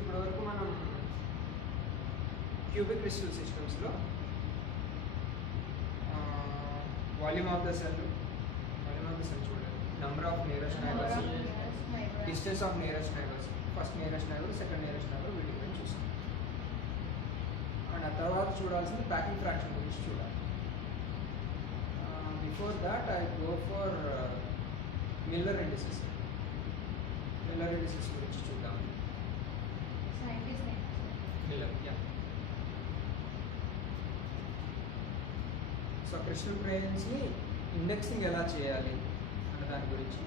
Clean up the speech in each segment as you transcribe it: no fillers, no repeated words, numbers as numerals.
ఇప్పటివరకు మనం cubic crystal సిస్టమ్స్లో వాల్యూమ్ ఆఫ్ ద సెల్ చూడలేదు, number of nearest neighbours, distance of nearest neighbours, first nearest neighbour, second nearest neighbour, వీటి గురించి చూసాం. అండ్ ఆ తర్వాత చూడాల్సింది ప్యాకింగ్ ఫ్రాక్షన్ గురించి చూడాలి. Before that I go for Miller indices. Miller indices గురించి చూద్దాం. Miller, yeah. సో క్రిస్టల్ గ్రెయిన్స్ని ఇండెక్సింగ్ ఎలా చేయాలి అన్న దాని గురించి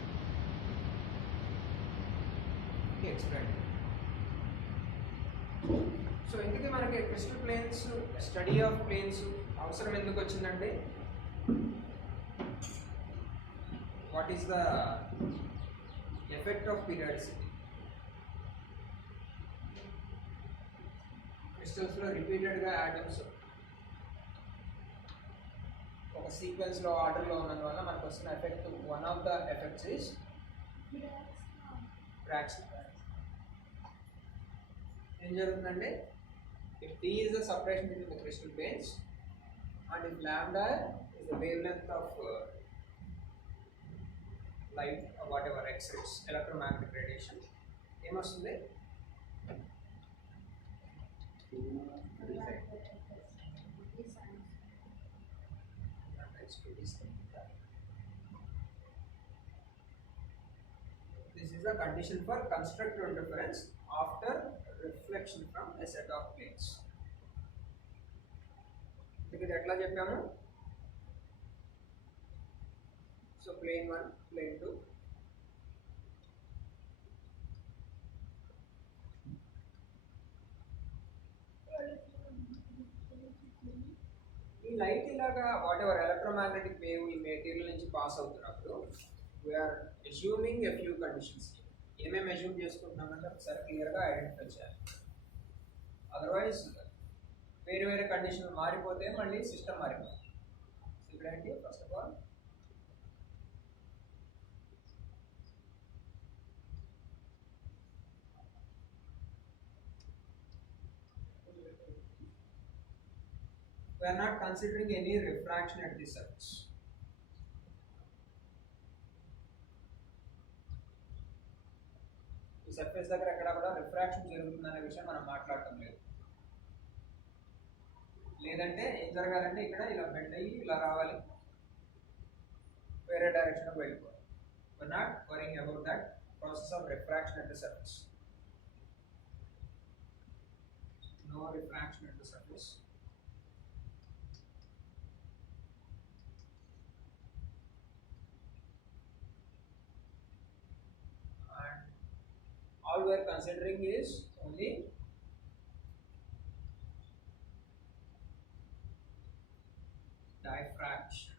ఎక్స్ప్లెయిన్. సో ఇందుకే మనకి crystal planes, study of planes అవసరం ఎందుకు వచ్చిందంటే, what is the effect of periodicity. క్రిస్టల్స్లో రిపీటెడ్గా యాటమ్స్ ఒక సీక్వెన్స్లో ఆర్డర్లో ఉన్నందువల్ల మనకు వస్తున్న effect, one of the effects is fraction. ఏం జరుగుతుందంటే, if T is the separation between the crystal planes and if lambda is the wavelength of light or whatever X-rays, electromagnetic radiation, ఏమొస్తుంది? This is a condition for constructive interference after reflection from a set of planes. ఇది ఎట్లా చెప్పాము? So plane 1, ప్లేన్ 2, ఈ light ఇలాగా whatever electromagnetic wave ఈ material నుంచి pass అవుతున్నప్పుడు we are assuming a few conditions. ఏమేమి అజ్యూమ్ చేసుకుంటున్నామంటే ఒకసారి క్లియర్గా ఐడెంటిఫై చేయాలి. అదర్వైజ్ వేరే వేరే కండిషన్లు మారిపోతే మళ్ళీ సిస్టమ్ మారిపోతుంది. ఇప్పుడేంటి, first of all we are not considering any refraction at the surface. ఈ సర్ఫేస్ దగ్గర ఎక్కడ కూడా రిఫ్రాక్షన్ జరుగుతుందనే విషయం మనం మాట్లాడటం లేదు. లేదంటే ఏం జరగాలంటే ఇక్కడ ఇలా బెండ్ అయ్యి ఇలా రావాలి, వేరే డైరెక్షన్లో వెళ్ళిపోవాలి. we're not worrying about that process of refraction at the surface. No refraction at the surface. And all we are considering is only diffraction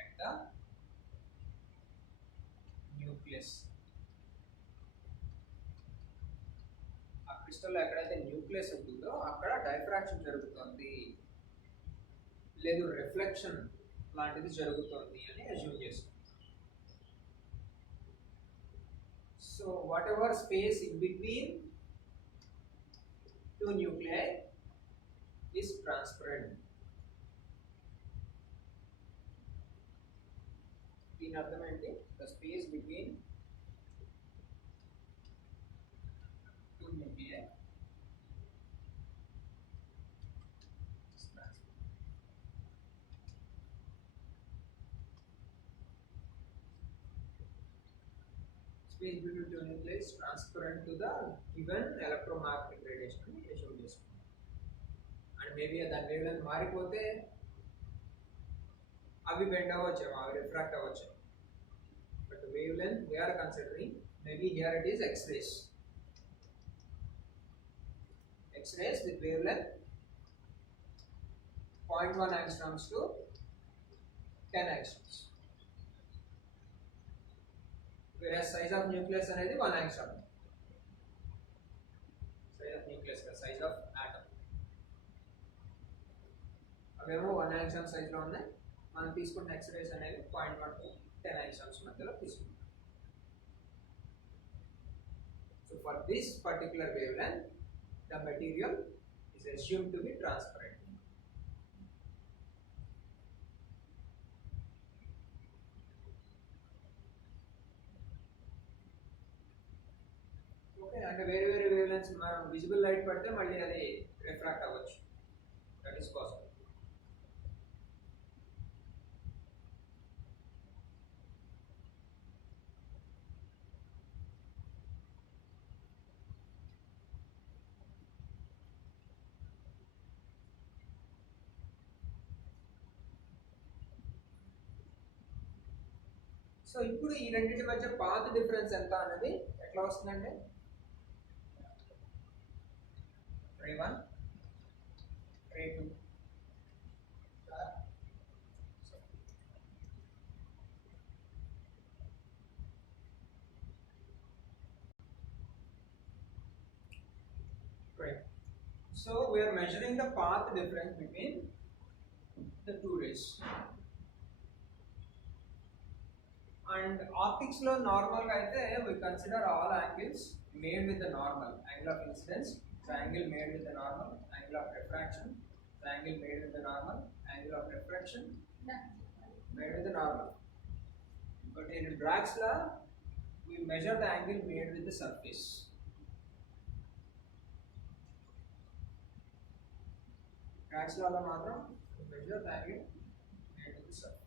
at the nucleus. ఆ క్రిస్టల్లో ఎక్కడైతే న్యూక్లియస్ ఉంటుందో అక్కడ డైఫ్రాక్షన్ జరుగుతుంది, లేదు రిఫ్లెక్షన్ లాంటిది జరుగుతుంది అని అజ్యూమ్ చేస్తాం. So what ever space in between two nuclei is transparent. దీని అర్థం ఏంటి? the space between two nuclei is transparent. Space between two nuclei is transparent to the given electromagnetic radiation అని assume చేసుకుంటాం. అండ్ మేబీ దాని wavelength మారిపోతే అవి bend అవ్వచ్చు, అవి రిఫ్రాక్ట్ అవ్వచ్చు. But wavelength we are considering maybe here it is X rays. X-rays with wavelength 0.1 angstroms to 10 angstroms. Whereas size of nucleus అనేది 1 angstrom. Size of nucleus, size of atom. అవేమో 1 angstrom size లో ఉన్నాయి. మనం తీసుకున్న ఎక్స్రేస్ అనేవి 0.1 to 10 angstrams మధ్యలో తీసుకుంటాం. So for this particular wavelength, the material is assumed to be transparent. Okay, and వేరే వేరే wavelengths మనం visible light పడితే మళ్ళీ అది refract అవ్వచ్చు. That is possible. సో ఇప్పుడు ఈ రెండింటి మధ్య పాత్ డిఫరెన్స్ ఎంత అనేది ఎట్లా వస్తుందంటే రే 1 రే 2 right. So we are measuring the path difference between the two rays. And optics lo normal ga aithe we consider all angles made with the normal angle of incidence, the angle made with the normal angle of refraction, the angle made with the normal angle of refraction made with the normal. But in Bragg's law we measure the angle made with the surface. Bragg's law lo matram we measure the angle made with the surface.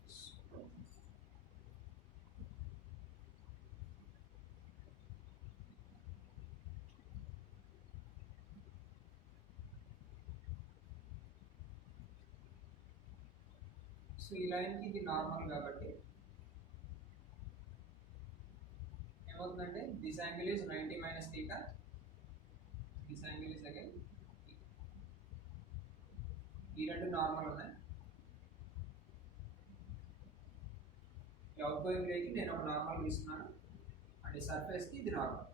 So ఈ లైన్కి ఇది నార్మల్ కాబట్టి ఏమవుతుందంటే this angle is 90 minus theta, this angle is again ఈ రెండు నార్మల్ ఉన్నాయి. ఈ out going రేకి నేను ఒక నార్మల్ తీసుకున్నాను అండ్ ఈ సర్ఫేస్కి ఇది normal.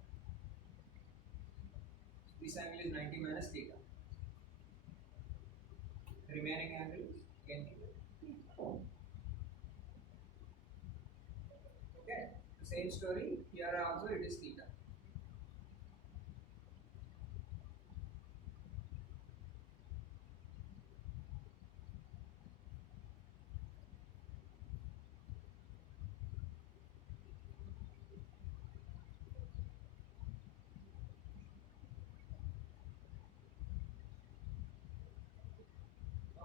This angle is 90 minus theta, remaining angle again theta. Okay, the same story here also it is theta.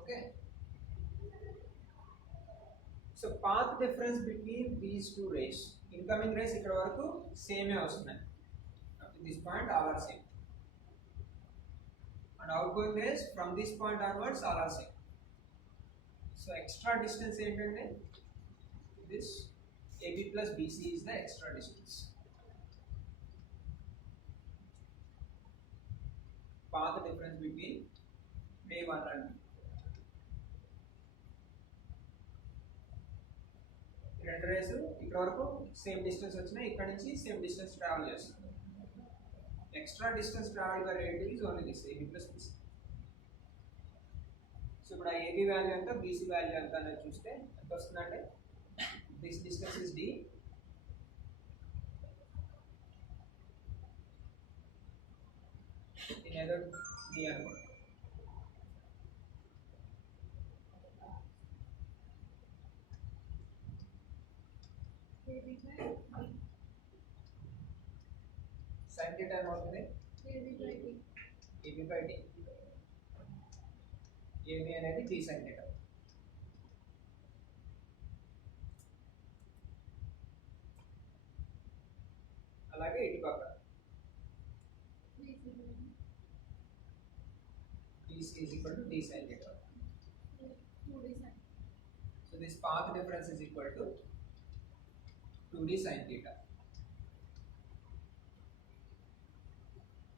Okay, so path difference between these two rays, incoming rays ikkada varaku same vastunayi up to this point all are same, and outgoing rays from this point onwards all are same. So extra distance entante this AB plus BC is the extra distance. Path difference between ray 1 and 2. రెండు రేస్ ఇక్కడ వరకు same distance వచ్చినాయి, ఇక్కడ నుంచి same distance travel చేస్తుంది. Extra distance travel by rate is only this AB plus BC. So ఇప్పుడు ఆ AB value ఎంత, BC వాల్యూ ఎంత అనేది చూస్తే ఎంత వస్తుందంటే this distance is D, in either D అనుకోండి. sin theta ఏమవుతుంది AB by D, AB అనేది D sin theta. అలాగే ఇటు పక్క BC is equal to D sin theta. So this path difference is equal to 2D sin theta.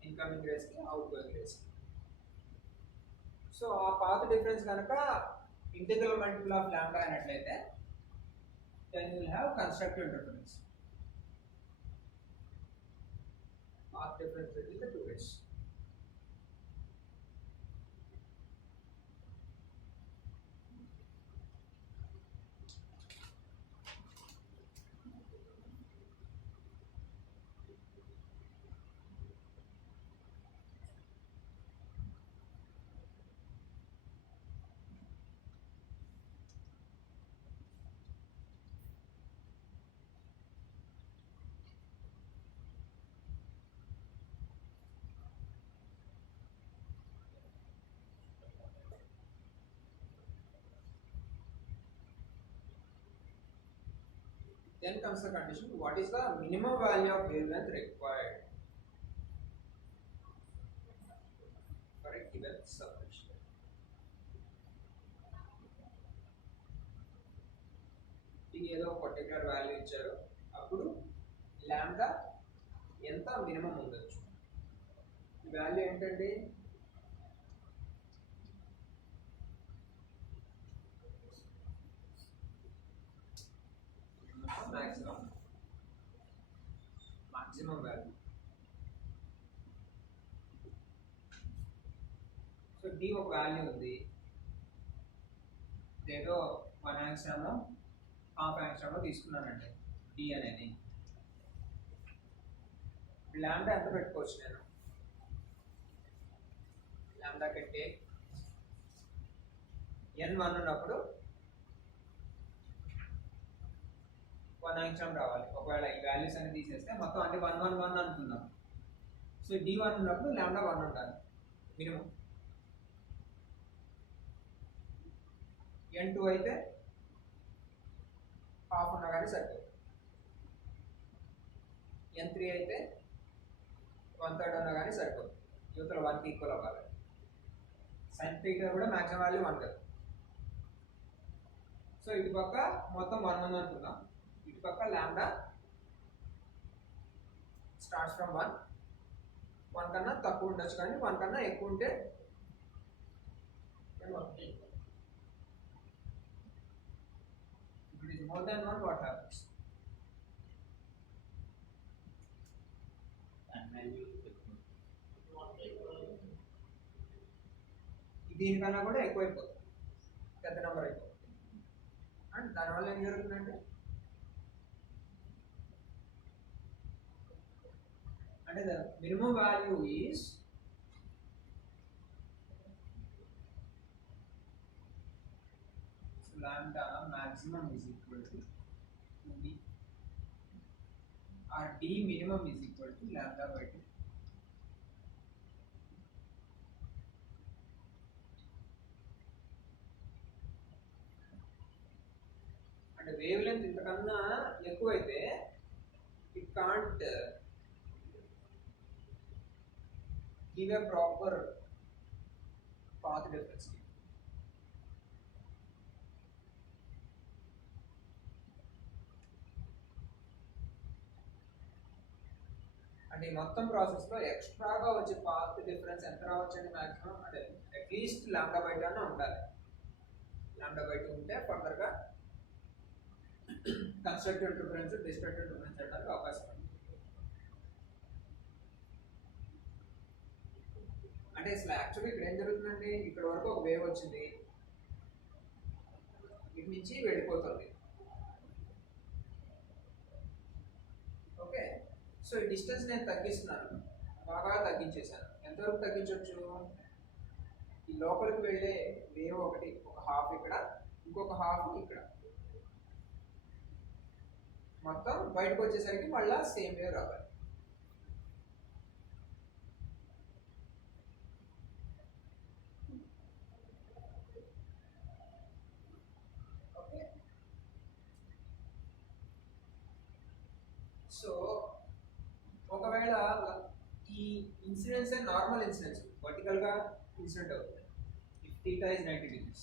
Incoming rays ki outgoing rays ki. So ఆ path difference కనుక integral multiple of lambda అయినట్లయితే then you will have constructive interference. Path difference between the two rays. then comes the condition, what is the minimum value of wavelength required for a given separation. ఇది ఏదో particular value ఇచ్చారు, అప్పుడు లాంబ్డా ఎంత మినిమం ఉండొచ్చు. ఈ వాల్యూ ఏంటండి, maximum value. So d ఒక వాల్యూ ఉంది, ఏదో 1 యాంగ్స్ట్రామ్ హాఫ్ యాంగ్స్ట్రామ్ తీసుకున్నానండి d అనేది. లాంబ్డా ఎంత పెట్టుకోవచ్చు నేను, లాంబ్డా కంటే n1 ఉన్నప్పుడు 1 యాంగ్స్ట్రామ్ రావాలి. ఒకవేళ ఈ వాల్యూస్ అన్ని తీసేస్తే మొత్తం అంటే 1 1 1 అనుకుందాం. సో d1 ఉన్నప్పుడు లాంబ్డా 1 ఉండాలి మినిమం. n2 అయితే హాఫ్ ఉన్నా కానీ సరిపోతుంది. n3 అయితే 1/3 ఉన్నా కానీ సరిపోతుంది. యువతల 1కి ఈక్వల్ అవ్వాలి. సైన్ థీటా కూడా మ్యాక్సిమం వాల్యూ 1 కదా. సో ఇటు పక్క మొత్తం 1 1 అనుకుందాం. ఇటు పక్క లాంబ్డా స్టార్ట్స్ ఫ్రమ్ 1. 1 కన్నా తక్కువ ఉండొచ్చు, కానీ 1 కన్నా ఎక్కువ ఉంటే if it is more than 1, what happens? దీనికన్నా కూడా ఎక్కువైపోతుంది, పెద్ద నెంబర్ అయిపోతుంది. అండ్ దానివల్ల ఏం జరుగుతుందంటే, అంటే the minimum value is lambda maximum is equal to 2d, or d minimum is equal to lambda by 2. అంటే వేవ్ లెంత్ ఇంతకన్నా ఎక్కువైతే it can't give a proper path difference. అంటే ఈ మొత్తం ప్రాసెస్లో ఎక్స్ట్రాగా వచ్చే పాత్ డిఫరెన్స్ ఎంత రావచ్చండి మ్యాక్సిమం, అంటే అట్లీస్ట్ లాంబ్డా బై 2 అన్న ఉండాలి. లాంబ్డా బై 2 ఉంటే ఫర్దర్గా కన్స్ట్రక్టివ్ డిఫరెన్స్, డిస్ట్రక్టివ్ డిఫరెన్స్ చేయడానికి అవకాశం ఉంది. అంటే అసలు యాక్చువల్లీ ఇక్కడ ఏం జరుగుతుందండి, ఇక్కడ వరకు ఒక వేవ్ వచ్చింది, ఇటు నుంచి వెళ్ళిపోతుంది. ఓకే, సో ఈ డిస్టెన్స్ నేను తగ్గిస్తున్నాను, బాగా తగ్గించేశాను. ఎంతవరకు తగ్గించవచ్చు, ఈ లోపలికి వెళ్ళే వేవ్ ఒకటి, ఒక హాఫ్ ఇక్కడ, ఇంకొక హాఫ్ ఇక్కడ, మొత్తం బయటకు వచ్చేసరికి మళ్ళీ సేమ్ వేవ్ రావాలి. ఓకే, సో ఒకవేళ ఈ ఇన్సిడెన్స్ నార్మల్ ఇన్సిడెన్స్ వర్టికల్గా ఇన్సిడెంట్ అవుతుంది. ఇఫ్ థీటా ఇస్ 90 degrees,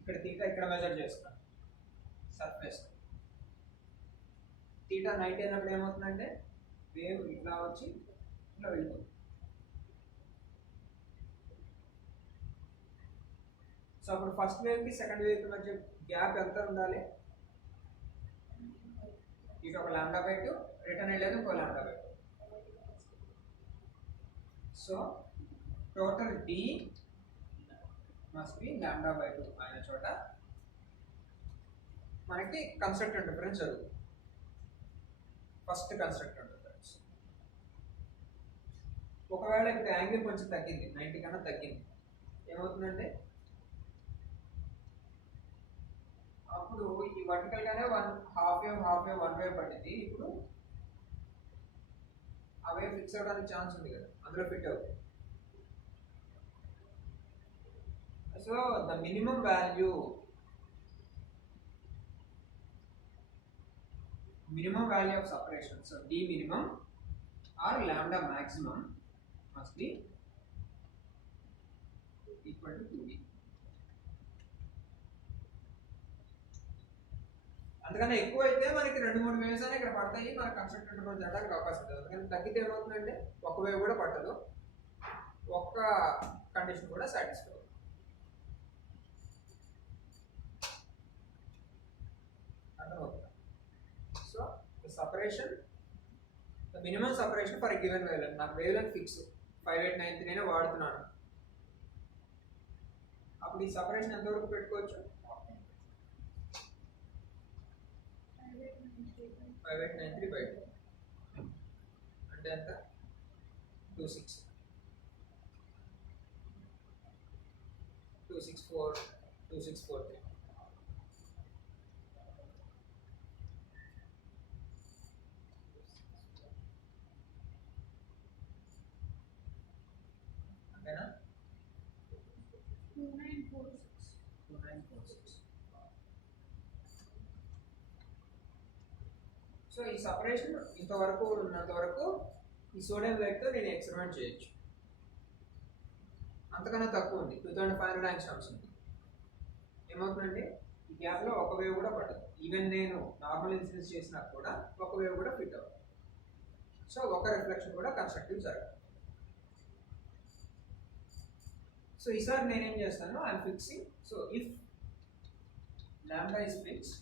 ఇక్కడ థీటా ఇక్కడ మెజర్ చేస్తాం సర్ఫేస్. థీటా 90 అయినప్పుడు ఏమవుతుందంటే వేవ్ ఇట్లా వచ్చి ఇట్లా వెళ్ళిపోతుంది. సో అప్పుడు ఫస్ట్ వేవ్కి సెకండ్ వేవ్కి మధ్య గ్యాప్ ఎంత ఉండాలి, ఇటు ఒక లాంబ్డా బై 2, రిటర్న్ వెళ్ళేది ఇంకో lambda by 2. So total d must be lambda by 2 అయిన చోట మనకి కన్స్ట్రక్టివ్ డిఫరెన్స్ జరుగుతుంది. ఫస్ట్ కన్స్ట్రక్టివ్ డిఫరెన్స్ ఒకవేళ ఇప్పుడు యాంగిల్ కొంచెం తగ్గింది, 90 కన్నా తగ్గింది, ఏమవుతుందంటే అప్పుడు ఈ వర్టికల్ గానే హాఫ్ వేవ్ 1 వేవ్ పట్టింది. ఇప్పుడు ఆ వేవ్ ఫిక్స్ అవడానికి ఛాన్స్ ఉంది కదా, అందులో ఫిట్ అవుతుంది. So the minimum value minimum value of separation. So d minimum or lambda maximum must be equal to 2d. అందుకని ఎక్కువ అయితే మనకి 2-3 వేవ్స్ అని ఇక్కడ పడతాయి, మన కన్స్ట్రక్టర్ రోజు జరగడానికి అవకాశం ఉంటుంది. అందుకని తగ్గితే ఏమవుతుందంటే ఒక వేవ్ కూడా పట్టదు, ఒక్క కండిషన్ కూడా సాటిస్ఫై అవుతుంది. అర్థమవుతుంది. So separation, the minimum separation for given wave length, నాకు వేవ్ లెంత్ ఫిక్స్ 5893 అయినా వాడుతున్నాను, అప్పుడు ఈ సెపరేషన్ ఎంతవరకు పెట్టుకోవచ్చు? 5893 బై 2 అంటే ఎంత? 2643. అంతేనా? 2946. సో ఈ సపరేషన్ ఇంతవరకు ఉన్నంత వరకు ఈ సోడియం లైట్తో నేను ఎక్స్పెరిమెంట్ చేయొచ్చు. అంతకన్నా తక్కువ ఉంది, 2500 ఆంగ్స్ట్రామ్స్ ఉంది, ఏమవుతుందండి ఈ గ్యాప్లో ఒక వేవ్ కూడా పడదు. ఈవెన్ నేను నార్మల్ ఇన్సిడెన్స్ చేసినా కూడా ఒక వేవ్ కూడా ఫిట్ అవ్వదు. సో ఒక రిఫ్లెక్షన్ కూడా కన్స్ట్రక్టివ్ జరగదు. సో ఈసారి నేనేం చేస్తాను, I'm fixing. So if lambda is fixed,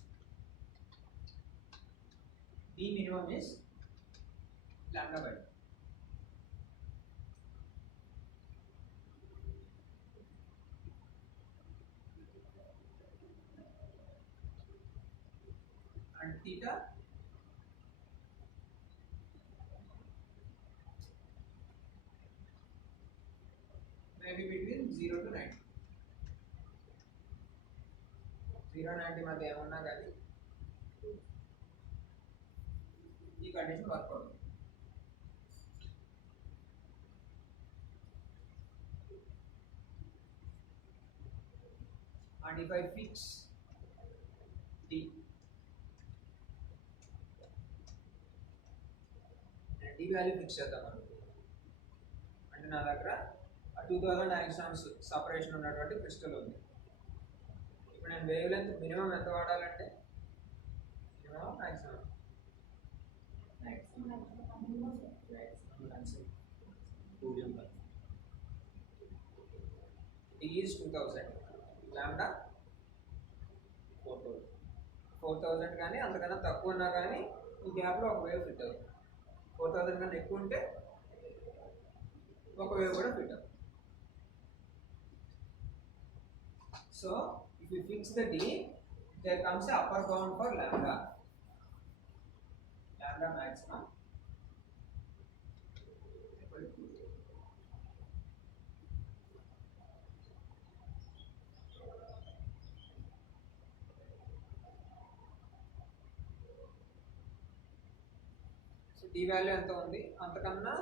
d minimum is lambda by 2. And theta may be between 0 to 90. 0-90 మధ్య ఏమన్నా కానీ ఈ కండిషన్ వర్క్ అవుతుంది. And if I fix d, d value fix చేద్దాం అంటే నా దగ్గర 2000 ఆంగ్స్ట్రామ్స్ సపరేషన్ ఉన్నటువంటి క్రిస్టల్ ఉంది. ఇప్పుడు నేను వేవ్ లెంత్ మినిమం ఎంత వాడాలంటే, మినిమం మ్యాక్సిమం d is 2000, lambda 4000 కానీ అంతకన్నా తక్కువ ఉన్నా కానీ ఈ గ్యాప్లో ఒక వేవ్ ఫిట్ అవుతుంది. 4000 కన్నా ఎక్కువ ఉంటే ఒక వేవ్ కూడా ఫిట్ అవుతుంది. So if you fix the d, there comes a upper bound for lambda maximum equal to 2. So d value ఎంత ఉంది, అంతకన్నా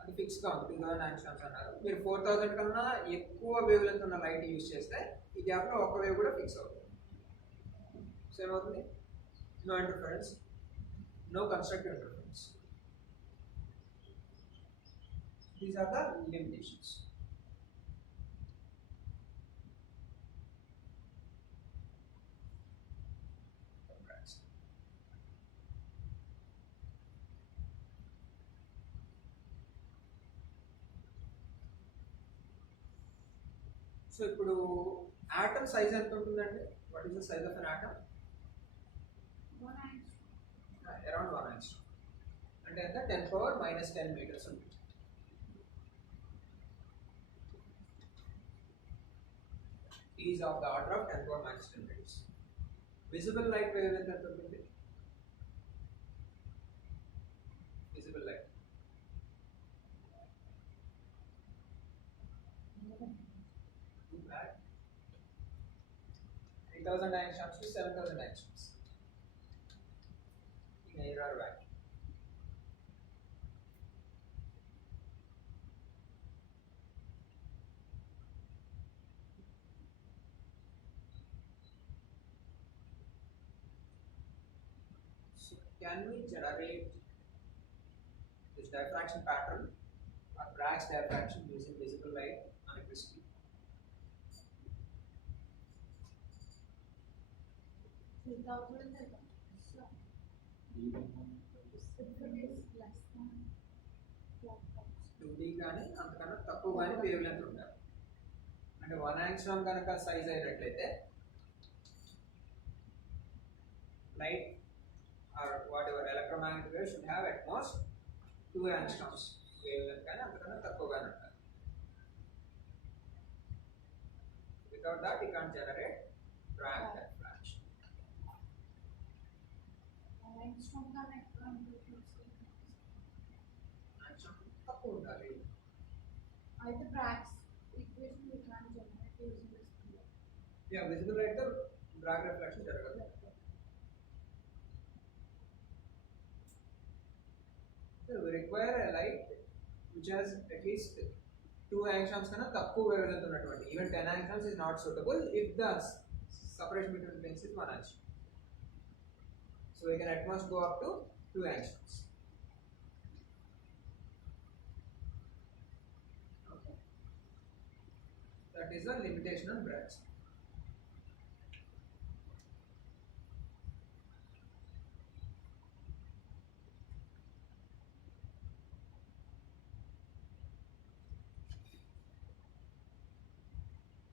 అది ఫిక్స్గా ఉంది, 2000 ఆంగ్స్ట్రామ్స్ అన్నారు. మీరు 4000 కన్నా ఎక్కువ వేవ్ లెంత్ ఉన్న లైట్ యూజ్ చేస్తే ఈ గ్యాప్లో ఒక వేవ్ కూడా ఫిక్స్ అవుతుంది. సో ఏమవుతుంది, no interference, no constructive interference. These are the limitations. So ఇప్పుడు ఆటమ్ సైజ్ ఎంత ఉంటుందండి? What is the size of an atom? Around 1 angstrom. అంటే ఎంత? 10⁻⁻10 మీటర్స్ ఉంటుంది. Is of the order of 10⁻⁻10 metres. Visible light wavelength ఎంత ఉంటుంది? Visible light 3000 angstroms to 7000 angstroms in air or vacuum. So can we generate this diffraction pattern or Bragg's diffraction using visible light on a crystal? Without wind, so if it is less than 2D కానీ అంతకన్నా తక్కువ కానీ wave length ఉండాలి. అంటే 1 angstrom కనుక సైజ్ అయినట్లయితే light or whatever electromagnetic wave should have at most 2 angstroms wavelength కానీ అంతకన్నా తక్కువగానే ఉండాలి. Without that you can't generate Bragg diffraction. angstrom can Angstrom తక్కువ ఉండాలి. either Bragg's equation we can generate using this. Yeah, visible light తో Bragg reflection జరగదు. So we require a light which has at least 2 angstroms కన్నా తక్కువ wavelength ఉన్నటువంటి. Even 10 angstroms is not suitable if the separation between planes is 1 angstrom. So we can at most go up to 2 angstroms. Okay. That is the limitation on Bragg's.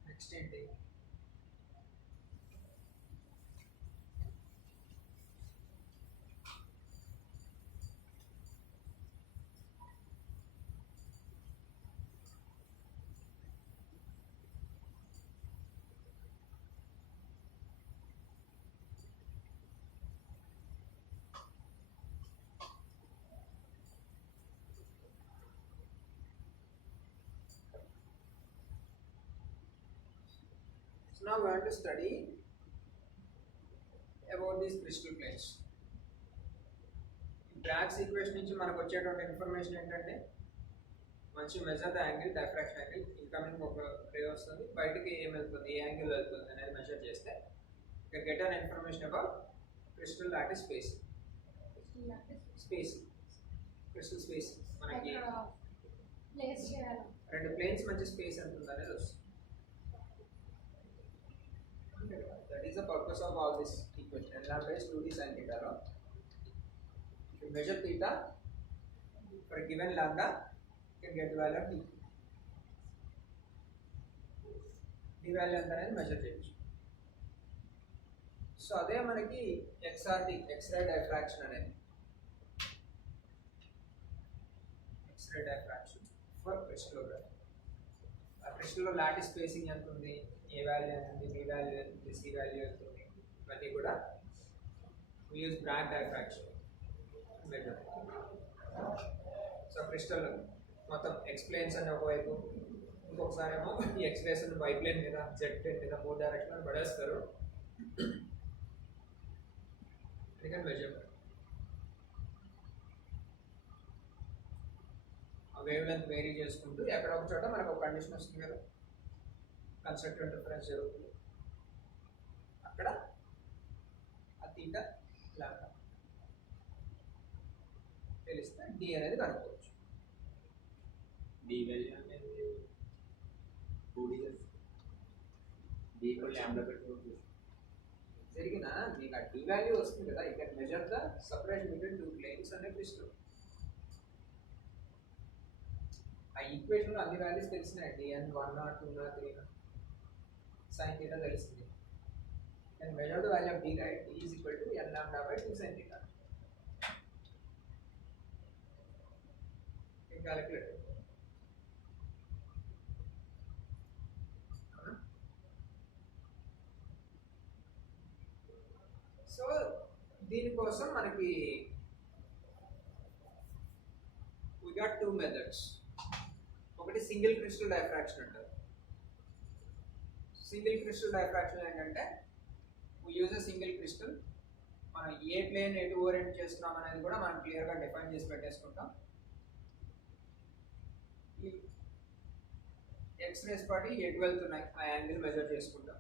Next ఏంటి? So now we want to study about these crystal planes. Bragg's equation నుంచి మనకు వచ్చేటువంటి ఇన్ఫర్మేషన్ ఏంటంటే మంచి measure the angle diffraction angle incoming ఒక రే వస్తుంది బయటికి ఏం వెళ్తుంది ఏ యాంగిల్ వెళ్తుంది అనేది మెజర్ చేస్తే you get an information about crystal lattice space crystal space మనకి ప్లేస్ చేయాలి. రెండు ప్లేన్స్ మధ్య స్పేస్ ఎంత ఉంది అనేది వస్తుంది. That is the purpose of all this equation. And lambda is 2d sin theta. No? If you measure theta for a given lambda, you can get the value of d. D value ఎంత అనేది మెజర్ చేయొచ్చు. సో అదే మనకి XRD X-ray diffraction అనేది X-ray diffraction for crystallography. ఆ క్రిస్టల్లో lattice spacing ఎంత ఉంది, ఏ వాల్యూ ఎంత ఉంది, బి వాల్యూ ఎంత ఉంది, సి వాల్యూ ఎంత ఉంది, ఇవన్నీ కూడా we use Bragg diffraction measure. So crystal మొత్తం ఎక్స్ప్లెయిన్స్ అని ఒకవైపు, ఇంకొకసారి ఏమో ఈ ఎక్స్ప్రెస్ వై ప్లేన్ మీద జెడ్ ప్లేన్ మీద 3 డైరెక్షన్ పడేస్తారు. మెజర్ ఆ వేవ్ లెంత్ వేరీ చేసుకుంటూ ఎక్కడ ఒక చోట మనకు ఒక కండిషన్ వస్తుంది కదా, కన్స్ట్రక్టివ్ ఇంటర్ఫరెన్స్ జరుగుతుంది, అక్కడ ఆ తీటా లాంబ్డా తెలిస్తే డి అనేది కనుక్కోవచ్చు. డి వాల్యూ అనేది 2D డి ఈక్వల్ లాంబ్డా పెట్టుకోవచ్చు. జరిగిన మీకు ఆ డి వాల్యూ వస్తుంది కదా, you can measure the separation between 2 planes అనే క్రిస్టల్. ఆ ఈక్వేషన్లో అన్ని వాల్యూస్ తెలిసినాయి, డిఎన్ 1 2 3 sin theta తెలిసింది. And measure the value of d, right? D is equal to n lambda by 2 sin theta. You calculate it. So దీనికోసం మనకి we got 2 methods. ఒకటి single crystal diffraction అంటారు. సింగిల్ క్రిస్టల్ డైఫ్రాక్షన్ ఏంటంటే we use a single crystal. మనం ఏ ప్లేన్ ఎటు ఓరియంట్ చేస్తున్నాం అనేది కూడా మనం క్లియర్గా డిఫైన్ చేసి పెట్టేసుకుంటాం. ఈ ఎక్స్రేస్ పడి ఎటు వెళ్తున్నాయి ఆ యాంగిల్ మెజర్ చేసుకుంటాం.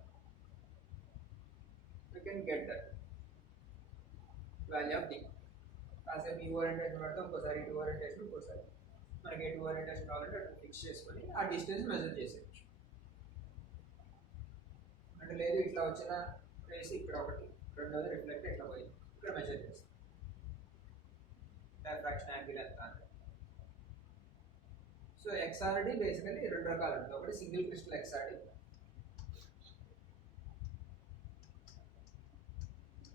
You can get that value of d. కాసేపు ఈ ఓరియంటేషన్ పెడతాం, ఇంకోసారి ఇటు ఓరియంటేషన్, ఇంకోసారి మనకి ఎటు ఓరియంటేషన్ కావాలంటే అటు ఫిక్స్ చేసుకొని ఆ డిస్టెన్స్ మెజర్ చేసేయచ్చు. అంటే లేదు ఇట్లా వచ్చిన రేస్ ఇక్కడ ఒకటి, రెండోది రిఫ్లెక్ట్ ఇట్లా పోయింది, ఇక్కడ మెజర్ చేస్తాం డైఫ్రాక్షన్ యాంగిల్ ఎంత అంటే. సో XRD బేసికలీ రెండు రకాలు ఉంటుంది. ఒకటి single crystal XRD.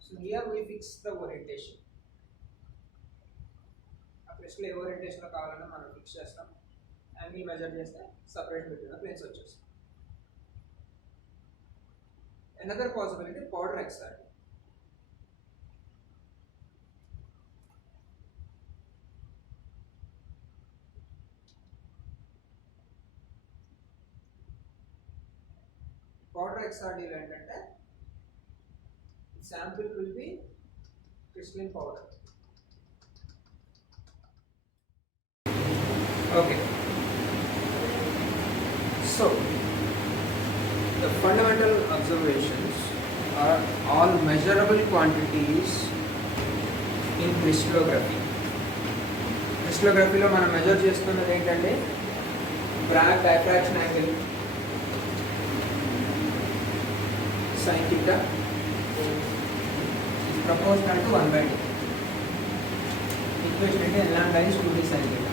So here we fix the orientation. ఆ క్రిస్టల్ ఏ ఓరియంటేషన్లో కావాలన్నా మనం ఫిక్స్ చేస్తాం, యాంగిల్ మెజర్ చేస్తే సపరేట్ బిట్వీన్ ద ప్లేన్స్ వచ్చేస్తాం. Another possibility powder XRD. Powder XRD లో ఏంటంటే sample will be crystalline powder. Okay. So the fundamental observations are all measurable quantities in crystallography. Crystallography లో మనం మెజర్ చేస్తున్నది ఏంటంటే Bragg diffraction angle, sin theta is proportional to 1/d. Equation is lambda is 2d sin theta.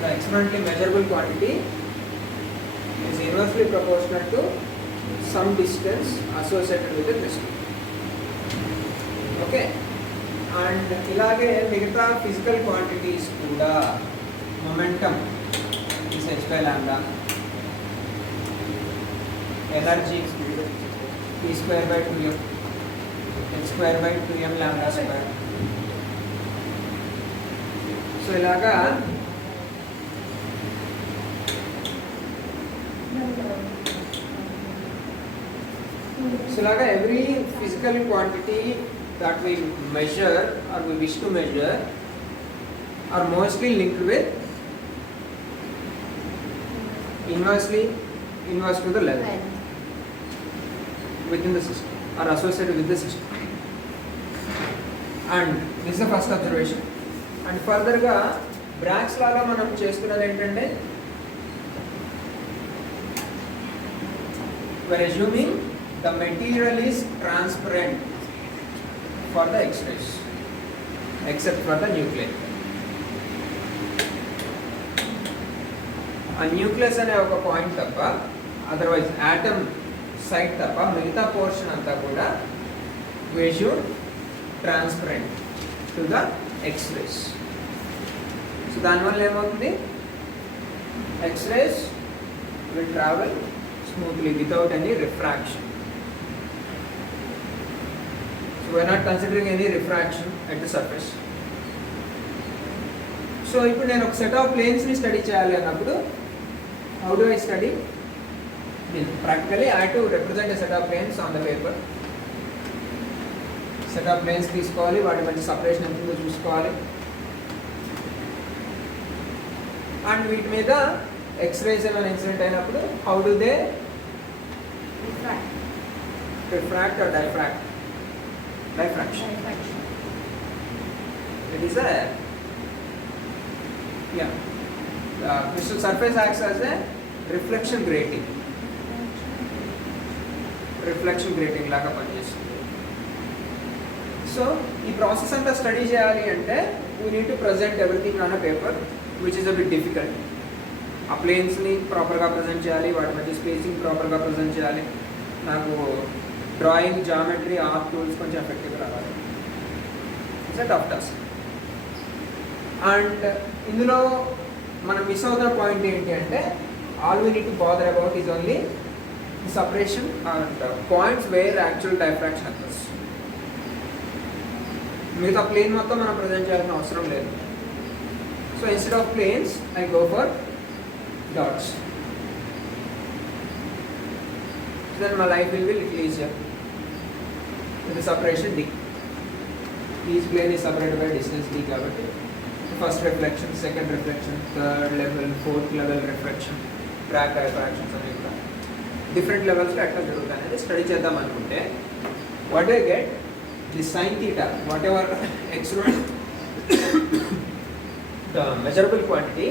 The experimentally measurable quantity is inversely proportional to some distance associated with the crystal. Okay, and ఇలాగే మిగతా physical quantities కూడా momentum is h by lambda, energy p square by 2m, h square by 2m lambda square. So ఇలాగా every physical quantity that we measure or we wish to measure are mostly linked with inverse to the level within the system or associated with the system. And this is the first observation. And further గా Bragg's law లో మనం చేస్తున్నది ఏంటంటే we are assuming the material is transparent for the X-rays except for the nuclei. ఆ న్యూక్లియస్ అనే ఒక పాయింట్ తప్ప otherwise atom side తప్ప మిగతా పోర్షన్ అంతా కూడా we should transparent to the X-rays. So దానివల్ల ఏమవుతుంది, X-rays will travel smoothly without any refraction. So we are not considering any refraction at the surface. So ఇప్పుడు నేను ఒక సెట్ ఆఫ్ ప్లేన్స్ని స్టడీ చేయాలి అన్నప్పుడు how do I study? Practically I have to represent a set of planes on the paper. Set of planes తీసుకోవాలి, వాటి మధ్య సపరేషన్ ఎంత ఉందో చూసుకోవాలి, అండ్ వీటి మీద ఎక్స్రేస్ ఏమైనా ఇన్సిడెంట్ అయినప్పుడు how do they refract or diffract? Diffraction. It is a the crystal surface acts as a reflection grating లాగా పనిచేస్తుంది. సో ఈ ప్రాసెస్ అంతా స్టడీ చేయాలి అంటే we need to present everything on a paper which is a bit difficult. ఆ ప్లేన్స్ని ప్రాపర్గా ప్రజెంట్ చేయాలి, వాటి మధ్య స్పేసింగ్ ప్రాపర్గా ప్రజెంట్ చేయాలి. నాకు డ్రాయింగ్, జామెట్రీ, ఆర్ట్ టూల్స్ కొంచెం ఎఫెక్టివ్గా రావాలి. It's a tough task. And ఇందులో మనం మిస్ అవుతున్న పాయింట్ ఏంటి అంటే all we need to bother about is only separation and points where actual diffraction occurs. మిగతా ప్లేన్ మొత్తం మనం ప్రజెంట్ చేయాల్సిన అవసరం లేదు. So instead of planes I go for dots. Then my life will be little easier with separation d. Each plane is separated by distance d కాబట్టి first reflection, second reflection, third level, fourth level reflection, Bragg diffractions అనేవి different లెవెల్స్లో ఎట్లా జరుగుతాయి అనేది study చేద్దాం అనుకుంటే what do get the sin theta, whatever external the measurable quantity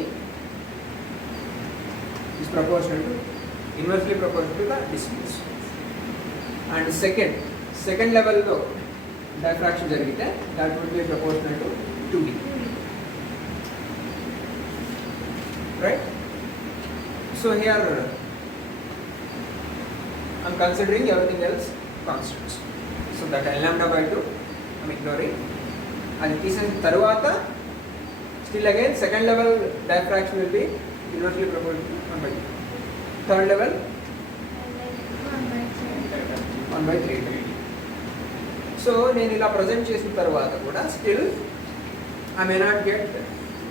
is proportional to, inversely proportional to the distance. And second level లో diffraction జరిగితే that would be proportional to 2d, right? So here I'm considering everything else constants, so that L lambda by 2 I'm ignoring. అది తీసిన తర్వాత still again second level diffraction will be inversely proportional to 1 by 2. Third level 1 by 3. So నేను ఇలా present చేసిన తర్వాత కూడా still I may not get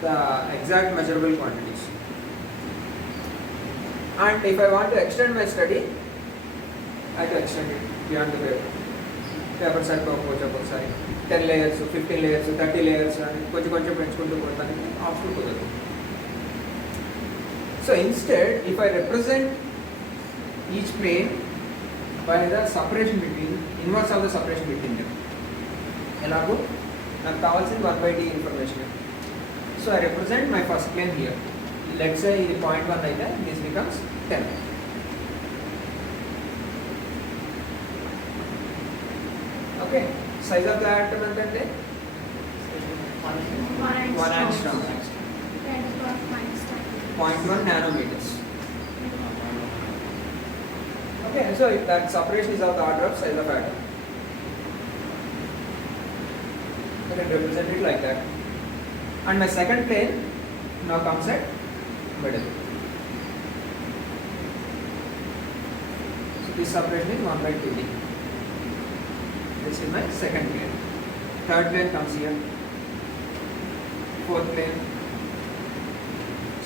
the exact measurable quantities. And if I want to extend my study I to extend it beyond the paper సరిపోకపోవచ్చు ఒక్కొక్కసారి 10 layers 15 layers 30 layers అని కొంచెం కొంచెం పెంచుకుంటూ పోతానికి ఆప్షన్ కుదరదు. So instead if I represent each plane by the separation between, inverse of the separation between them. ఎలాగో నాకు కావాల్సింది 1/d information. So I represent my first plane here. Let's say ఇది 0.1 అయితే this becomes 10. Okay, size of the atom అంటే 1 angstrom, 0.1 nanometers. Okay, so if that separation is of the order of size of atom, I can represent it like that. And my second plane now comes at middle. So this separation is 1 by 2d. This is my second plane. Third plane comes here. Fourth plane.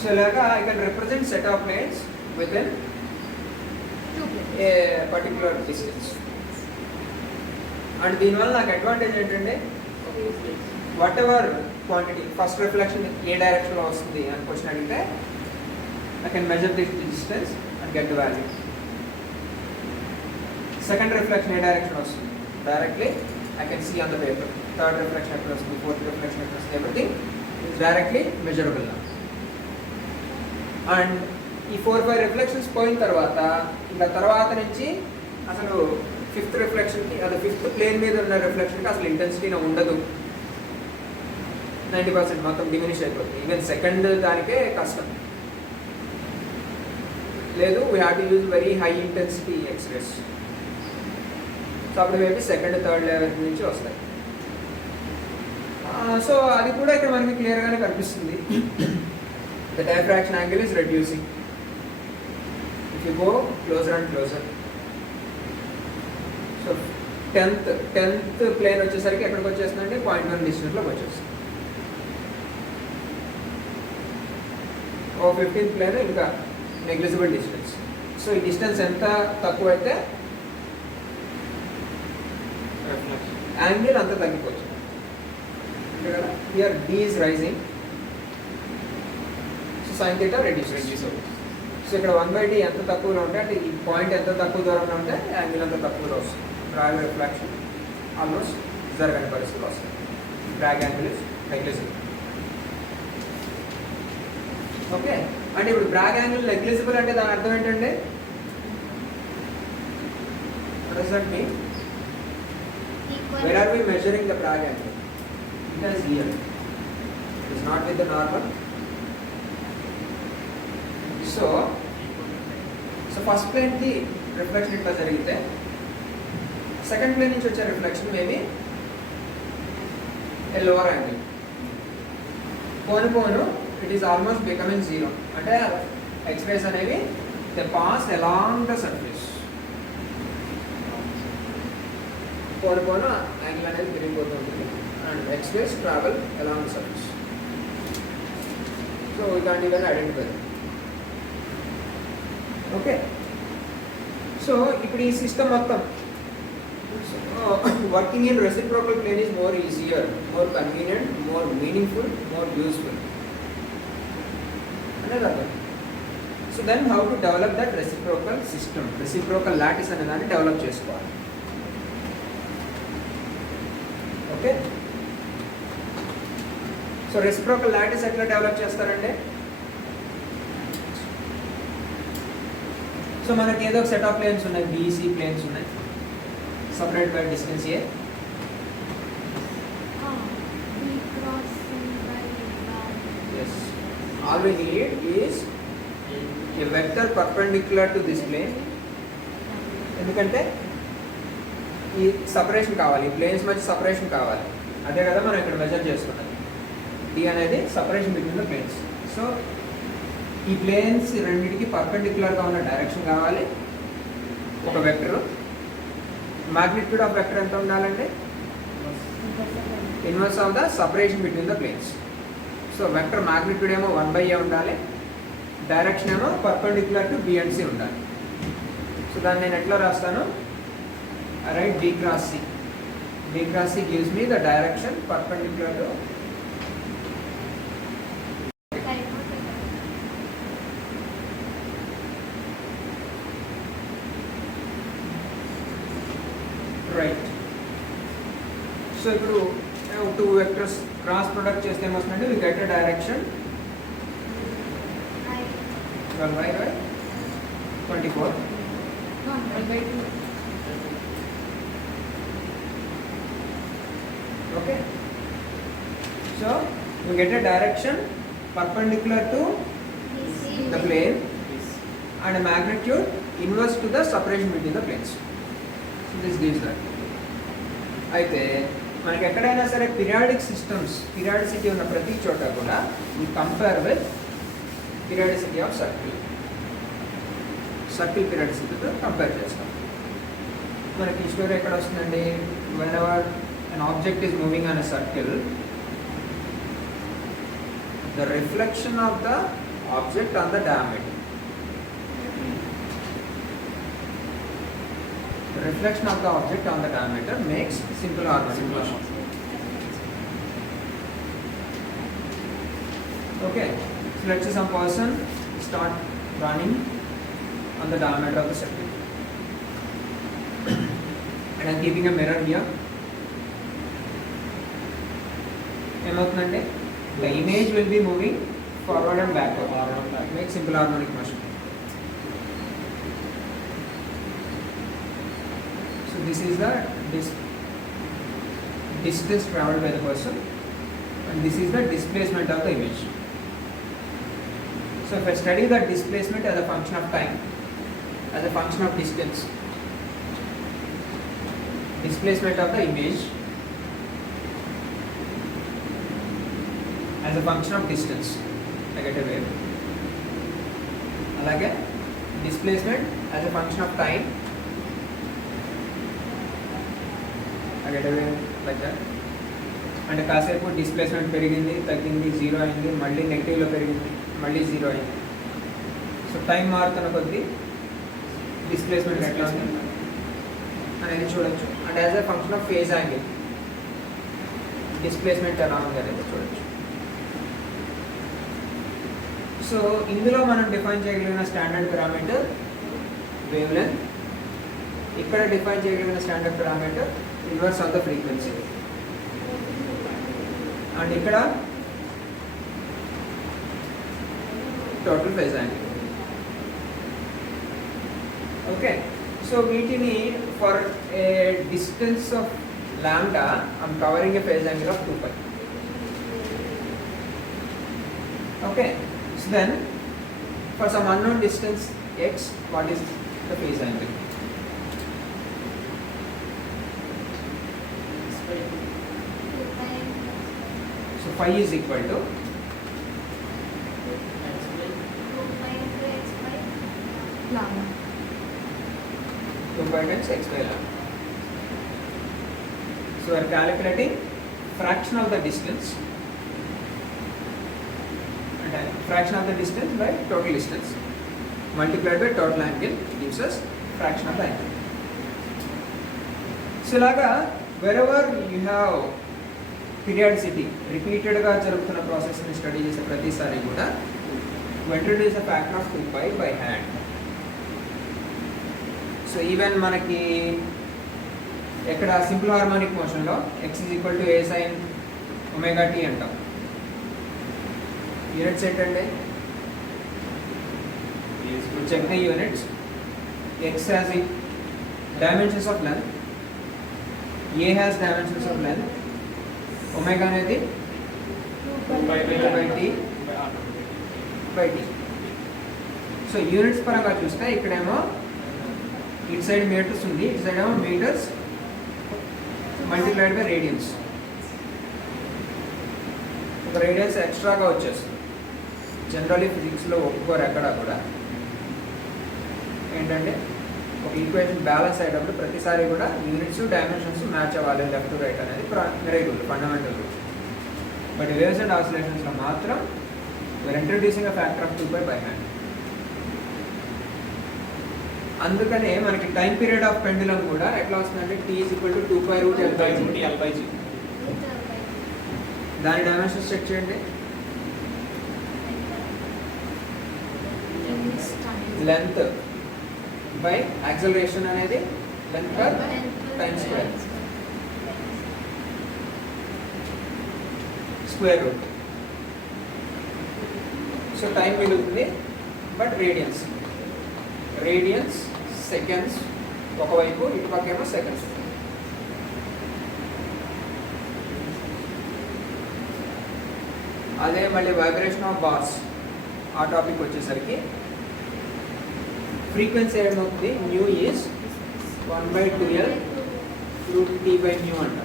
So like I can represent set of planes within a particular distance. And దీనివల్ల నాకు advantage ఏంటంటే whatever quantity first reflection ఏ డైరెక్షన్లో వస్తుంది అని question అడిగితే I can measure this distance and get the value. Second reflection ఏ direction వస్తుంది directly I can see on the paper. Third reflection ఎక్కడ వస్తుంది, ఫోర్త్ రిఫ్లెక్షన్ ఎక్కడ వస్తుంది, ఎవ్రీథింగ్ ఇస్ డైరెక్ట్లీ మెజరబుల్ నా. అండ్ ఈ 4-5 రిఫ్లెక్షన్స్ పోయిన తర్వాత ఇంకా తర్వాత నుంచి అసలు ఫిఫ్త్ రిఫ్లెక్షన్కి అది ఫిఫ్త్ ప్లేన్ మీద ఉన్న రిఫ్లెక్షన్కి అసలు ఇంటెన్సిటీ ఉండదు. 90% మొత్తం డిమినిష్ అయిపోతుంది. ఈవెన్ సెకండ్ దానికే కష్టం లేదు. We have to use very high intensity X rays. So అప్పుడు మేబీ సెకండ్ థర్డ్ లెవెల్ నుంచి వస్తాయి. సో అది కూడా ఇక్కడ మనకి క్లియర్గానే కనిపిస్తుంది. The diffraction angle is reducing. If you go closer and closer, so 10th plane వచ్చేసరికి ఎక్కడికి వచ్చేస్తుందంటే 0.1 డిస్టెన్స్లోకి వచ్చేస్తుంది. ఓ 15th ప్లేన్ ఇంకా నెగ్లిజిబుల్ డిస్టెన్స్. సో ఈ డిస్టెన్స్ ఎంత తక్కువ అయితే యాంగిల్ అంత తగ్గిపోవచ్చు. అంతే కదా. Here d is rising, so sin theta reduce అవుతుంది. సో ఇక్కడ 1/d ఎంత తక్కువలో ఉంటే అంటే ఈ పాయింట్ ఎంత తక్కువ దూరంలో ఉంటే యాంగిల్ అంత తక్కువలో వస్తుంది. డ్రాగ్ రిఫ్లెక్షన్ ఆల్మోస్ట్ జరగని పరిస్థితులు వస్తుంది. Drag angle is negligible. Okay, అంటే ఇప్పుడు డ్రాగ్ యాంగిల్ నెగ్లిజిబుల్ అంటే దాని అర్థం ఏంటంటే where are we measuring the drag angle? It is here. It is not with the normal. So first ప్లేన్కి రిఫ్లెక్షన్ ఇట్లా జరిగితే సెకండ్ ప్లేన్ నుంచి వచ్చే reflection maybe a lower angle. పోను it is almost becoming zero. అంటే X rays అనేవి the pass along the surface. పోను angle అనేది పెరిగిపోతూ ఉంటుంది and X rays travel along the surface. So we can't even identify. Okay, so ఇప్పుడు ఈ సిస్టమ్ మొత్తం working in reciprocal plane is more easier, more convenient, more meaningful, more useful అనేది అర్థం. So then how to develop that reciprocal system, reciprocal lattice అనే దాన్ని develop చేసుకోవాలి. ఓకే. So reciprocal lattice ఎట్లా డెవలప్ చేస్తారంటే, సో మనకి ఏదో ఒక సెట్ ఆఫ్ ప్లేన్స్ ఉన్నాయి, బీసీ ప్లేన్స్ ఉన్నాయి, separate by distance A. B cross C by R. Yes. All we need is a vector perpendicular to this plane. ఎందుకంటే ఈ సపరేషన్ కావాలి, ఈ ప్లేన్స్ మధ్య సపరేషన్ కావాలి, అదే కదా మనం ఇక్కడ మెజర్ చేసుకున్నది. డి అనేది separation between the planes. So ఈ ప్లేన్స్ రెండింటికి పర్పెండిక్యులర్గా ఉన్న డైరెక్షన్ కావాలి, ఒక వెక్టర్. మాగ్నిట్యూడ్ ఆఫ్ వెక్టర్ ఎంత ఉండాలంటే inverse of the separation between the planes. So vector magnitude ఏమో 1/a ఉండాలి, డైరెక్షన్ ఏమో perpendicular to B and C ఉండాలి. సో దాన్ని నేను ఎట్లా రాస్తాను, write d cross c. d cross c gives me the direction perpendicular to right. So ఇప్పుడు two vectors cross product చేస్తే ఏమొస్తుందంటే we get a direction I 12y by 24. 1/2. Okay. So we get a direction perpendicular to the plane and a magnitude inverse to the separation between the planes. So this gives that. అయితే మనకి ఎక్కడైనా సరే periodic systems, periodicity ఉన్న ప్రతి చోట కూడా we compare with periodicity of circle. Circle పీరియాడిసిటీతో compare చేస్తాం. మనకి ఈ స్టోరీ ఎక్కడ వస్తుందండి, whenever an object is moving on a circle, the reflection of the object on the diameter, the reflection of the object on the diameter makes simple harmonic motion. Okay, so let's say some person start running on the diameter of the circle, and I'm keeping a mirror here. ఏమవుతుందంటే the image will be moving forward and backward, make simple harmonic motion. So this is the distance traveled by the person, and this is the displacement of the image. So if I study the displacement as a function of time, as a function of distance, displacement of the image as a function of distance, I get a wave. అలాగే displacement as a function of time, I get a wave like that. అంటే కాసేపు డిస్ప్లేస్మెంట్ పెరిగింది, తగ్గింది, జీరో అయింది, మళ్ళీ నెగిటివ్లో పెరిగింది, మళ్ళీ జీరో అయింది. సో టైం మారుతున్న కొద్దీ డిస్ప్లేస్మెంట్ ఎట్లా ఉంది అనేది చూడొచ్చు. And as a function of phase angle displacement ఎలా ఉంది అనేది చూడొచ్చు. సో ఇందులో మనం డిఫైన్ చేయగలిగిన స్టాండర్డ్ పారామీటర్ వేవ్ లెంత్, ఇక్కడ డిఫైన్ చేయగలిగిన standard parameter inverse of the frequency, and ఇక్కడ total phase angle. Okay, so వీటిని for a distance of lambda I'm covering a phase angle of 2π. Okay, so then for some unknown distance x, what is the phase angle? So phi is equal to Lambda. 2π times x by lambda. So we are calculating fraction of the distance, and fraction of the distance by total distance multiplied by total angle gives us fraction of the angle. So ఇలాగా wherever you have periodicity, రిపీటెడ్గా జరుగుతున్న ప్రాసెస్ని స్టడీ చేసే ప్రతిసారి కూడా we introduce a factor of 2π by hand. So even మనకి ఇక్కడ simple harmonic మోషన్లో x is equal to a sine omega t అంటాం. యూనిట్స్ ఏంటండి? Check the units. x has the dimensions of length, a has dimensions of length, omega అనేది 2 by t. So units పరంగా చూస్తే ఇక్కడేమో ఇటు సైడ్ మీటర్స్ ఉంది, ఇటు సైడ్ ఏమో మీటర్స్ మల్టిప్లైడ్ బై రేడియన్స్. ఒక రేడియన్స్ ఎక్స్ట్రాగా వచ్చేస్తుంది. జనరల్లీ ఫిజిక్స్లో ఒప్పుకోరు ఎక్కడ కూడా. ఏంటంటే ఒక ఈక్వేషన్ బ్యాలెన్స్ అయ్యేటప్పుడు ప్రతిసారి కూడా యూనిట్స్ డైమెన్షన్స్ మ్యాచ్ అవ్వాలి, లెఫ్ట్ టు రైట్ అనేది primary rule, fundamental rule. But waves and ఆసిలేషన్స్లో మాత్రం we're introducing a factor of 2π by hand. అందుకనే మనకి టైం పీరియడ్ ఆఫ్ పెండులం కూడా ఎట్లా వస్తుందంటే t is equal to 2π√L/g. దాని డైమెన్షన్స్ చెక్ చేయండి. లెంత్ బై యాక్సలరేషన్ అనేది length per time square root. So time మిగులుతుంది, బట్ రేడియన్స్ సెకండ్స్ ఒకవైపు, ఇటుపక్క ఏమో సెకండ్స్. అదే మళ్ళీ వైబ్రేషన్ ఆఫ్ బార్స్ ఆ టాపిక్ వచ్చేసరికి ఫ్రీక్వెన్సీ ఏమవుతుంది? న్యూ ఈజ్ 1/2L/T/μ అంట.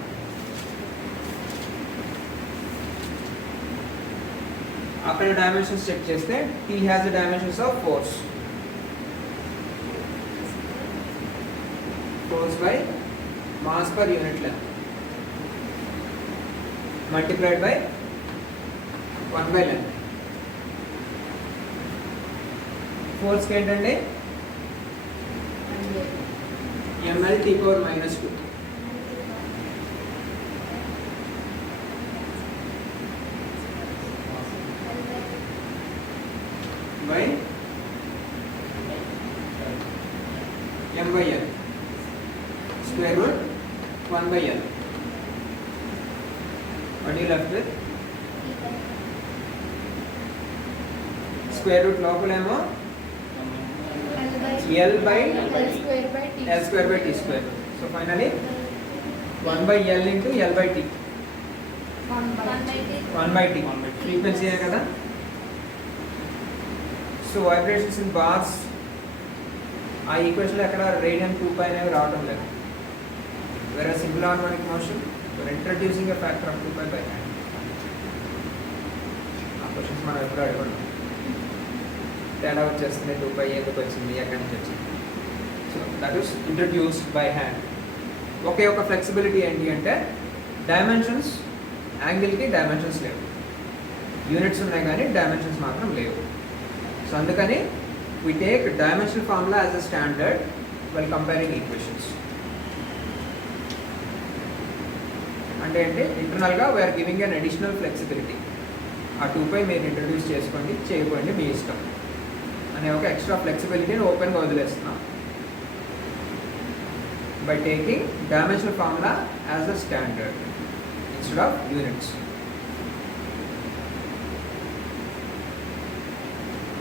అక్కడ డైమెన్షన్స్ చెక్ చేస్తే t has the dimensions of force by mass per unit length multiplied by 1 length. ఫోర్స్కి ఏంటండి? mL/T⁻⁻2. by m/L square root 1/L. What are you left with? Square root లోపలేమో L by L² by T². So finally 1/L into L/T. 1/T. Frequency है కదా. So vibrations in bars ఆ ఈక్వేషన్ లో ఎక్కడ రేడియన్ 2π అనేవి రావడం లేదు. Whereas simple harmonic motion we're introducing a factor of 2π by hand. ఆ క్వశ్చన్స్ మనం ఎప్పుడు అడగడం. తేడా వచ్చేస్తుంది, 2π ఎందుకు వచ్చింది, ఎక్కడి నుంచి వచ్చింది. So that is introduced by hand. ఒకే ఒక ఫ్లెక్సిబిలిటీ ఏంటి అంటే డైమెన్షన్స్, యాంగిల్కి డైమెన్షన్స్ లేవు, యూనిట్స్ ఉన్నాయి కానీ డైమెన్షన్స్ మాత్రం లేవు. సో అందుకని we take dimensional formula as a standard while comparing equations. అంటే ఇంటర్నల్గా we are giving an additional flexibility. ఆ 2π మీరు ఇంట్రడ్యూస్ చేసుకోండి, చేయకండి మీ ఇష్టం అనే ఒక ఎక్స్ట్రా ఫ్లెక్సిబిలిటీని ఓపెన్గా వదిలేస్తున్నాం by taking dimensional formula as a standard instead of units.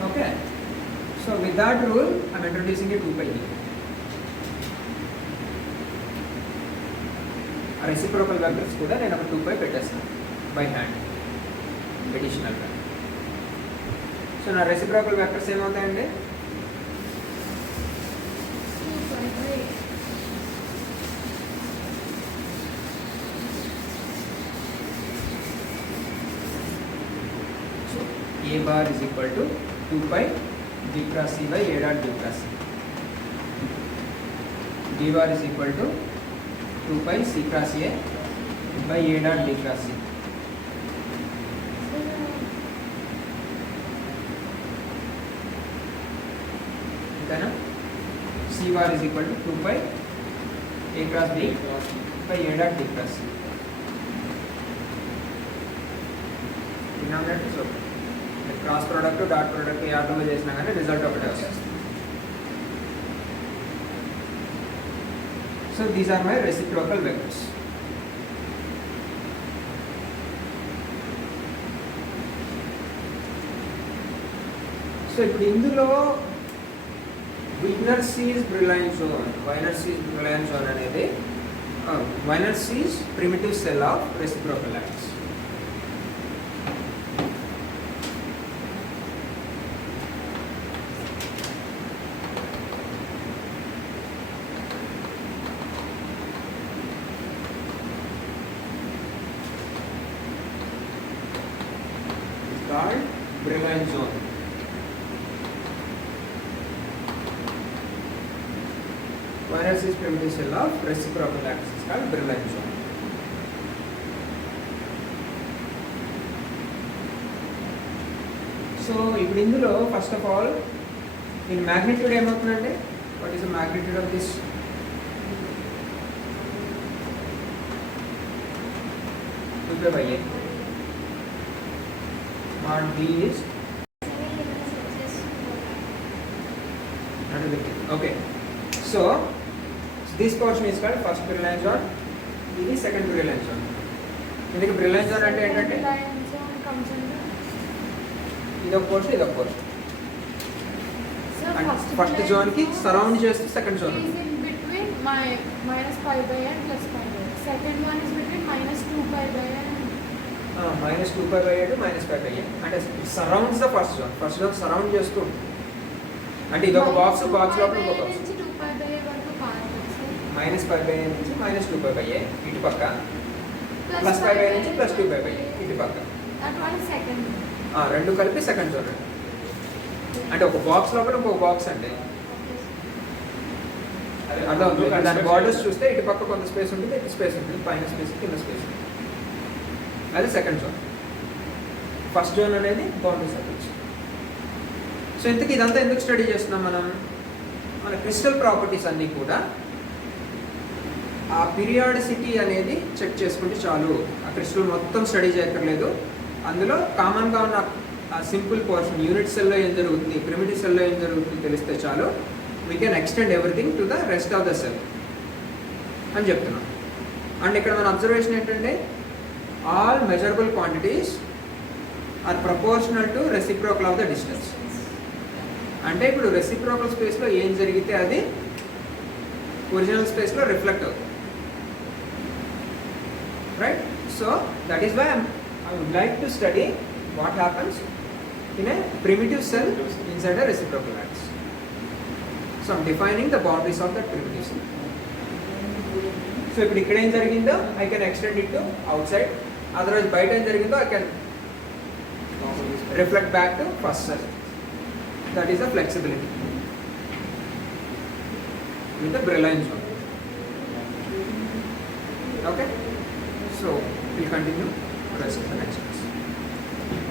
Okay, so with that rule I'm introducing a 2π. Reciprocal vectors కూడా నేను ఒక 2π పెట్టేస్తాను బై హ్యాండ్ అడిషనల్గా. సో నా రెసిప్రోకల్ వెక్టర్స్ ఏమవుతాయండి? So a bar is equal to 2π g cross c by a dot g cross c. d bar is equal to 2π c cross a by a dot d cross c. Okay, c bar is equal to 2π a cross b by a dot d cross c. Denominator is okay. Cross product, dot product ఏ ఆటోలో చేసినా కానీ రిజల్ట్ ఒకటే వస్తుంది. So these are my reciprocal vectors. So ఇప్పుడు ఇందులో Wigner సీజ్ Brillouin zone అనేది వీనర్ సీజ్ primitive cell of reciprocal lattice. It's called Brillouin zone. Virus is primitive cell of reciprocal lattice is called Brillouin zone. So ఇప్పుడు ఇందులో first of all దీని మ్యాగ్నిట్యూడ్ ఏమవుతుందంటే what is the magnitude of this? By A mod b is okay. So this portion is called first Brillouin zone. ఇది second Brillouin zone. ఇందుకు Brillouin zone అంటే ఏంటంటే ఇది ఒక పోర్షన్, ఇది ఒక పోర్షన్. ఫస్ట్ జోన్ కి సరౌండ్ చేస్తే second zone. between minus pi by n plus pi by n. Second one is between minus 2 pi by n. minus 2 pi by n to minus pi by n. అంటే surrounds the first zone. First zone surround చేస్తూ అంటే ఇది ఒక బాక్స్ లోపల ఒక box. Minus pi by నుంచి మైనస్ 2 pi by ఇటు పక్క, ప్లస్ పై బై నుంచి ప్లస్ 2 పై బై ఇటు పక్క. రెండు కలిపి సెకండ్ జోన్ అంటే ఒక బాక్స్ లోపల ఇంకొక బాక్స్ అంటే అర్థం. దాని బార్డర్స్ చూస్తే ఇటు పక్క కొంత స్పేస్ ఉంటుంది, ఇటు స్పేస్ ఉంటుంది, పైన స్పేస్ కింద స్పేస్ ఉంటుంది. అది సెకండ్ జోన్. ఫస్ట్ జోన్ అనేది బౌండరీ సర్కిల్స్. సో ఇంతకీ ఇదంతా ఎందుకు స్టడీ చేస్తున్నాం మనం? మన క్రిస్టల్ ప్రాపర్టీస్ అన్నీ కూడా ఆ పీరియాడిసిటీ అనేది చెక్ చేసుకుంటే చాలు. ఆ క్రిస్టల్ మొత్తం స్టడీ చేయక్కర్లేదు. అందులో కామన్గా ఉన్న ఆ సింపుల్ పోర్షన్ యూనిట్ సెల్లో ఏం జరుగుతుంది, ప్రిమిటివ్ సెల్లో ఏం జరుగుతుంది తెలిస్తే చాలు. We can extend everything to the rest of the cell అని చెప్తున్నాం. అండ్ ఇక్కడ మన అబ్జర్వేషన్ ఏంటంటే all measurable quantities are proportional to reciprocal of the distance. అంటే ఇప్పుడు రెసిప్రోకల్ స్పేస్లో ఏం జరిగితే అది ఒరిజినల్ స్పేస్లో రిఫ్లెక్ట్ అవుతుంది. Right? So that is why I would like to study what happens in a primitive cell inside a reciprocal lattice. So I'm defining the boundaries of that primitive cell. So if ఇక్కడ ఏం జరిగిందో I can extend it to outside. Otherwise బయట ఏం జరిగిందో I can reflect back to first cell. That is the flexibility with the Brillouin zone. Okay? So we'll continue rest of the next class.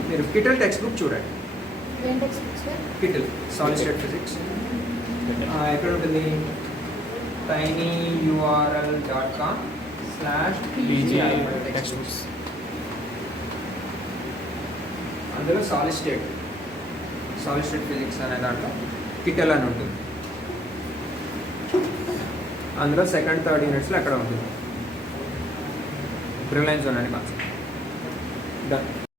మీరు కిటల్ text book చూడండి. కిటల్ solid state physics ఎక్కడ ఉంటుంది? tinyurl.com/pgi-textbooks. అందులో సాలిడ్ స్టేట్ ఫిజిక్స్ అనే దాంట్లో కిటల్ అని ఉంటుంది. అందులో సెకండ్ థర్డ్ యూనిట్స్లో అక్కడ ఉంటుంది Brillouin zone అనే కాన్సెప్ట్. Done.